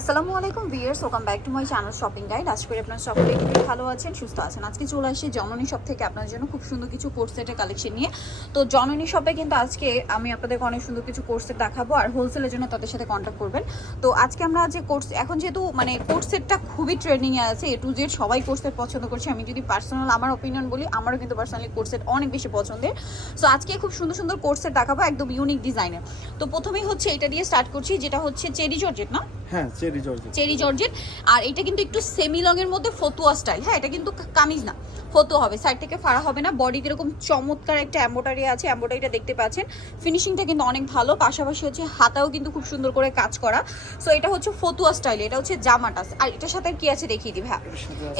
আসসালামু আলাইকুম viewers welcome back to my channel shopping guide আজ করে আপনার সকলে খুবই ভালো আছেন, সুস্থ আছেন। আজকে চলে আসি জননী শপ থেকে আপনার জন্য খুব সুন্দর কিছু কোর্স সেটের কালেকশন নিয়ে। তো জননী শপে কিন্তু আজকে আমি আপনাদেরকে অনেক সুন্দর কিছু কোর্স সেট দেখাবো আর হোলসেলের জন্য তাদের সাথে কন্ট্যাক্ট করবেন। তো আজকে আমরা যে কোর্স এখন যেহেতু মানে কোর্স সেটটা খুবই ট্রেন্ডিংয়ে আছে এ টু জেড সবাই কোর্স সেট পছন্দ করছে। আমি যদি পার্সোনাল আমার ওপিনিয়ন বলি, আমারও কিন্তু পার্সোনালি কোর্স সেট অনেক বেশি পছন্দের। সো আজকে খুব সুন্দর সুন্দর কোর্স সেট দেখাবো একদম ইউনিক ডিজাইনের তো প্রথমেই হচ্ছে এটা দিয়ে স্টার্ট করছি, যেটা হচ্ছে চেরি জর্জেট, না? হ্যাঁ চেরি জর্জেট। Cherry georgette. আর এটা কিন্তু একটু সেমি লং এর মধ্যে ফতুয়া স্টাইল হ্যাঁ এটা কিন্তু কামিজ না ফতুয়া হবে। সাইড থেকে ফাড়া হবে না বডিতে এরকম চমৎকার একটা এম্বোটারি আছে এম্বোটারিটা দেখতে পাচ্ছেন। ফিনিশিংটা কিন্তু অনেক ভালো পাশাপাশি হচ্ছে হাতাও কিন্তু খুব সুন্দর করে কাজ করা। সো এটা হচ্ছে ফতুয়া স্টাইল এটা হচ্ছে জামাটা আর এটার সাথে কি আছে দেখিয়ে দিই হ্যাঁ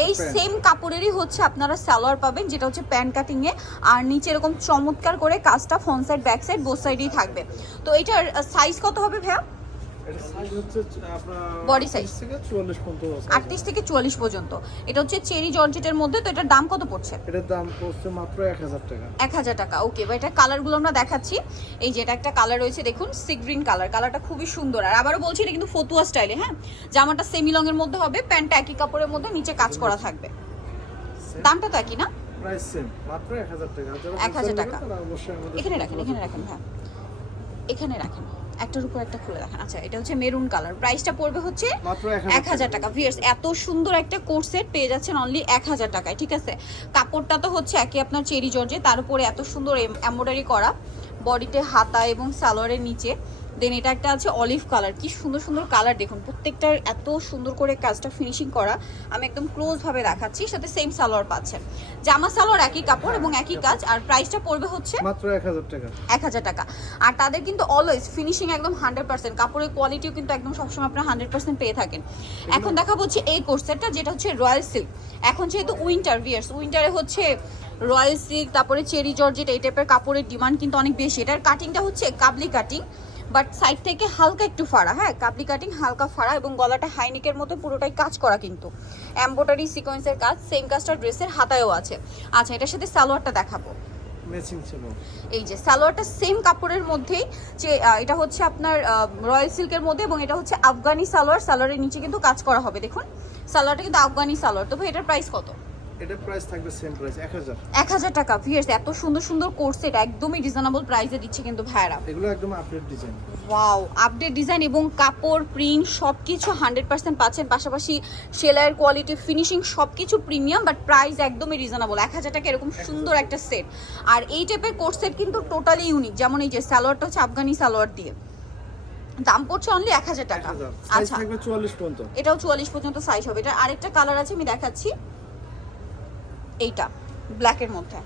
এই সেম কাপড়েরই হচ্ছে আপনারা সালোয়ার পাবেন যেটা হচ্ছে প্যান্ট কাটিং এ। আর নিচে এরকম চমৎকার করে কাজটা front side back side both সাইডেই থাকবে। তো এটার সাইজ কত হবে ভাইয়া? এটা সাইজ হচ্ছে আপনার Body size? 38 থেকে 44 পর্যন্ত আছে। আটত্রিশ থেকে চুয়াল্লিশ পর্যন্ত। এটা হচ্ছে চেরি জর্জেটের মধ্যে তো এটার দাম কত পড়ছে? এটার দাম পড়ছে মাত্র 1000 টাকা। এক হাজার টাকা ওকে। বা এটা কালারগুলো আমরা দেখাচ্ছি। এই যে এটা একটা কালার রয়েছে দেখুন সি গ্রিন কালার কালারটা খুবই সুন্দর। আর আবারও বলছি এটা কিন্তু ফতুয়া স্টাইলে হ্যাঁ? জামাটা সেমি লং এর মধ্যে হবে প্যান্টটা একই কাপড়ের মধ্যে নিচে কাজ করা থাকবে। দামটা তো একই না? প্রাইস সেম মাত্র 1000 টাকা। 1000 টাকা। নেবে তারা অবশ্যই আমাদের এখানে রাখেন এখানে রাখেন হ্যাঁ। এখানে রাখেন। একটার উপর একটা খুলে দেখেন। আচ্ছা এটা হচ্ছে মেরুন কালার। প্রাইসটা পড়বে হচ্ছে মাত্র এক হাজার টাকা। ভিয়ার্স এত সুন্দর একটা কোর্স সেট পেয়ে যাচ্ছেন অনলি এক হাজার টাকায় ঠিক আছে? কাপড়টা তো হচ্ছে একই আপনার চেরি জর্জে তার উপরে এত সুন্দর এম্ব্রয়ডারি করা বডিতে হাতা এবং সালোয়ারের নিচে। দেন এটা একটা আছে অলিভ কালার কি সুন্দর সুন্দর কালার দেখুন। প্রত্যেকটার এত সুন্দর করে কাজটা ফিনিশিং করা। আমি একদম ক্লোজ ভাবে দেখাচ্ছি সাথে সেম সালোয়ার পাচ্ছেন। জামা সালোয়ার একই কাপড় এবং একই কাজ আর প্রাইসটা পড়বে হচ্ছে মাত্র 1000 টাকা। এক হাজার টাকা। আর তাদের কিন্তু অলওয়েজ ফিনিশিং একদম হান্ড্রেড পার্সেন্ট কাপড়ের কোয়ালিটিও কিন্তু একদম সবসময় আপনারা হান্ড্রেড পার্সেন্ট পেয়ে থাকেন। এখন দেখা হচ্ছে এই কোর্সেটটা যেটা হচ্ছে রয়্যাল সিল্ক। এখন যেহেতু উইন্টার ভিয়ার্স উইন্টারে হচ্ছে রয়্যাল সিল্ক তারপরে চেরি জর্জেট এই টাইপের কাপড়ের ডিমান্ড কিন্তু অনেক বেশি। এটার কাটিংটা হচ্ছে কাবলি কাটিং বাট সাইড থেকে হালকা একটু ফাড়া হ্যাঁ কাবলি কাটিং হালকা ফাড়া এবং গলাটা হাইনিকের মতো পুরোটাই কাজ করা কিন্তু। এম্বোটারি সিকোয়েন্সের কাজ সেম কাজটা ড্রেসের হাতায়ও আছে। আচ্ছা এটার সাথে সালোয়ারটা দেখাবো। এই যে সালোয়ারটা সেম কাপড়ের মধ্যেই যে এটা হচ্ছে আপনার রয়্যাল সিল্কের মধ্যে এবং এটা হচ্ছে আফগানি সালোয়ার। সালোয়ারের নিচে কিন্তু কাজ করা হবে দেখুন। সালোয়ারটা কিন্তু আফগানি সালোয়ার। তো ভাই এটার প্রাইস কত? এটা প্রাইস থাকবে সেম প্রাইস 1000 এক হাজার টাকা। ভিয়ার্স এত সুন্দর সুন্দর কোর্স এটা একদমই রিজনেবল প্রাইসে দিচ্ছে কিন্তু ভাইয়ারা। এগুলো একদম update design wow update design এবং কাপড় প্রিন্ট সব কিছু হান্ড্রেড পার্সেন্ট পাচ্ছেন। পাশাপাশি সেলাইয়ের কোয়ালিটি ফিনিশিং সব কিছু প্রিমিয়াম বাট প্রাইস একদমই রিজনেবল এক হাজার টাকা এরকম সুন্দর একটা সেট আর এই টাইপের কোর্স সেট কিন্তু টোটালি ইউনিক যেমন এই যে সালোয়ারটা হচ্ছে আফগানি সালোয়ার দিয়ে। দাম পড়ছে অনলি এক হাজার টাকা। আচ্ছা। থাকবে 44 এটাও চুয়াল্লিশ পর্যন্ত সাইজ হবে। এটা আরেকটা কালার আছে আমি দেখাচ্ছি। এইটা ব্ল্যাকের মধ্যে।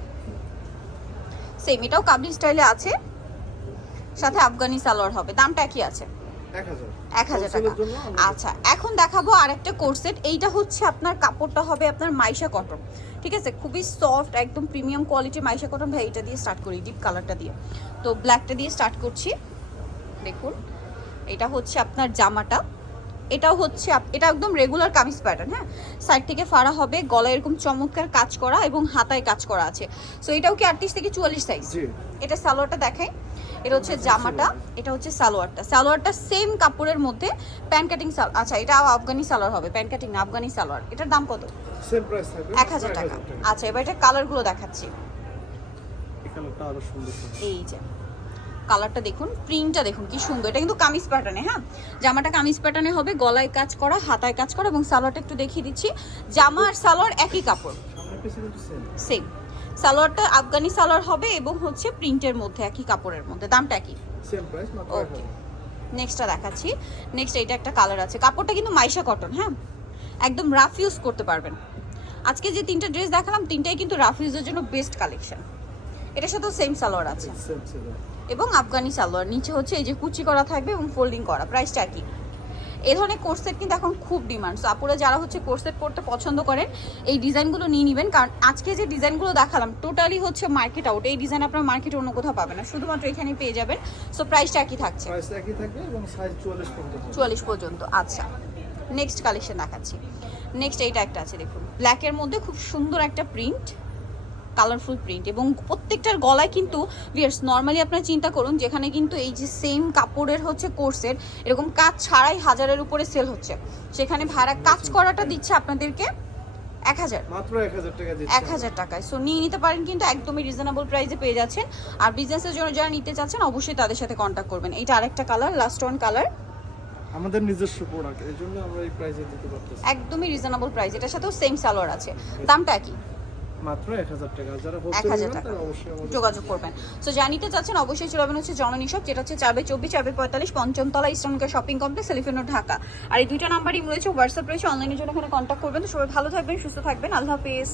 সেম এটাও কাবলি স্টাইলে আছে। সাথে আফগানি সালোয়ার হবে। দামটা একই আছে। এক হাজার। টাকা। আচ্ছা এখন দেখাবো আরেকটা কোর্সেট এইটা হচ্ছে আপনার কাপড়টা হবে আপনার মাইশা কটন। ঠিক আছে? খুবই সফট একদম প্রিমিয়াম কোয়ালিটির মাইশা কটন। ভাই এটা দিয়ে স্টার্ট করি ডিপ কালারটা দিয়ে। তো ব্ল্যাকটা দিয়ে স্টার্ট করছি। দেখুন এটা হচ্ছে আপনার জামাটা। এটাও হচ্ছে এটা একদম রেগুলার কামিজ প্যাটার্ন হ্যাঁ? সাইড থেকে ফাড়া হবে গলায় এরকম চমৎকার কাজ করা এবং হাতায় কাজ করা আছে। সো এটাও কি আটত্রিশ থেকে চুয়াল্লিশ সাইজ জি। এটা সালোয়ারটা দেখাই। এটা হচ্ছে জামাটা এটা হচ্ছে সালোয়ারটা। সালোয়ারটা সেম কাপড়ের মধ্যে প্যান্ট কাটিং আচ্ছা এটা আফগানি সালোয়ার হবে প্যান্ট কাটিং না আফগানি সালোয়ার। এটার দাম কত? সেম প্রাইস থাকবে। এক হাজার টাকা। আচ্ছা এবার এটা কালারগুলো দেখাচ্ছি। এই যে। কালারটা দেখুন প্রিন্টটা দেখুন কি সুন্দর। এটা কিন্তু কামিজ প্যাটার্নে হ্যাঁ? জামাটা কামিজ প্যাটার্নে হবে গলায় কাজ করা হাতায় কাজ করা এবং সালোয়ারটা একটু দেখিয়ে দিচ্ছি। জামা আর সালোয়ার একই কাপড়। সেম সালোয়ারটা আফগানি সালোয়ার হবে এবং হচ্ছে প্রিন্টের মধ্যে একই কাপড়ের মধ্যে। দামটা একই। ওকে নেক্সটটা দেখাচ্ছি। নেক্সট এটা একটা কালার আছে। কাপড়টা কিন্তু মাইশা কটন হ্যাঁ? একদম রাফ ইউজ করতে পারবেন। আজকে যে তিনটা ড্রেস দেখালাম তিনটাই কিন্তু রাফ ইউজের জন্য বেস্ট কালেকশন এটার সাথেও সেম সালোয়ার আছে। এবং আফগানি সালোয়ার। নিচে হচ্ছে এই যে কুচি করা থাকবে এবং ফোল্ডিং করা প্রাইসটা একই। এই ধরনের কোর্সেট কিন্তু এখন খুব ডিমান্ড সো আপুরা যারা হচ্ছে কোর্সেট করতে পছন্দ করেন এই ডিজাইনগুলো নিয়ে নেবেন। কারণ আজকে যে ডিজাইনগুলো দেখালাম টোটালি হচ্ছে মার্কেট আউট এই ডিজাইন আপনার মার্কেটে অন্য কোথাও পাবেন না। শুধুমাত্র এখানেই পেয়ে যাবেন। সো প্রাইসটা একই থাকছে। প্রাইস একই থাকবে এবং সাইজ 44 পর্যন্ত থাকবে। চুয়াল্লিশ পর্যন্ত। আচ্ছা নেক্সট কালেকশন দেখাচ্ছি। নেক্সট এইটা একটা আছে দেখুন। ব্ল্যাকের মধ্যে খুব সুন্দর একটা প্রিন্ট কালারফুল প্রিন্ট এবং প্রত্যেকটার গলায় কিন্তু ভিয়ার্স নর্মালি আপনারা চিন্তা করুন যেখানে কিন্তু এই যে সেম কাপড়ের হচ্ছে কোর্সের এরকম কাজ ছাড়াই হাজারের উপরে সেল হচ্ছে। সেখানে ভাড়া কাজ করাটা দিচ্ছে আপনাদেরকে এক হাজার। মাত্র এক হাজার টাকায়। সো নিয়ে নিতে পারেন কিন্তু একদমই রিজনেবল প্রাইসে পেয়ে যাচ্ছেন। আর বিজনেসের জন্য যারা নিতে চাচ্ছেন অবশ্যই তাদের সাথে কন্ট্যাক্ট করবেন। এটা আরেকটা কালার লাস্ট ওয়ান কালার আমাদের নিজস্ব প্রোডাক্ট এই জন্য আমরা এই প্রাইসে দিতে পারতেছি একদমই রিজনেবল প্রাইস এটার সাথেও সেম সালোয়ার আছে। দামটা কি? মাত্র এক হাজার টাকা। যারা হোলসেল টাকা। অবশ্যই যোগাযোগ করবেন। সো চাচ্ছেন অবশ্যই চলে হচ্ছে জননী শপ যেটা হচ্ছে চাবে চব্বিশ চাবে পঁয়তাল্লিশ পঞ্চমতলা ইস্টার্নকা শপিং কমপ্লেক্স এলিফেন্ট ঢাকা। আর এই দুইটা নাম্বারই রয়েছে হোয়াটসঅ্যাপ রয়েছে অনলাইনের জন্য এখানে কন্ট্যাক্ট করবেন। তো সবাই ভালো থাকবেন সুস্থ থাকবেন। আল্লাহ হাফেজ।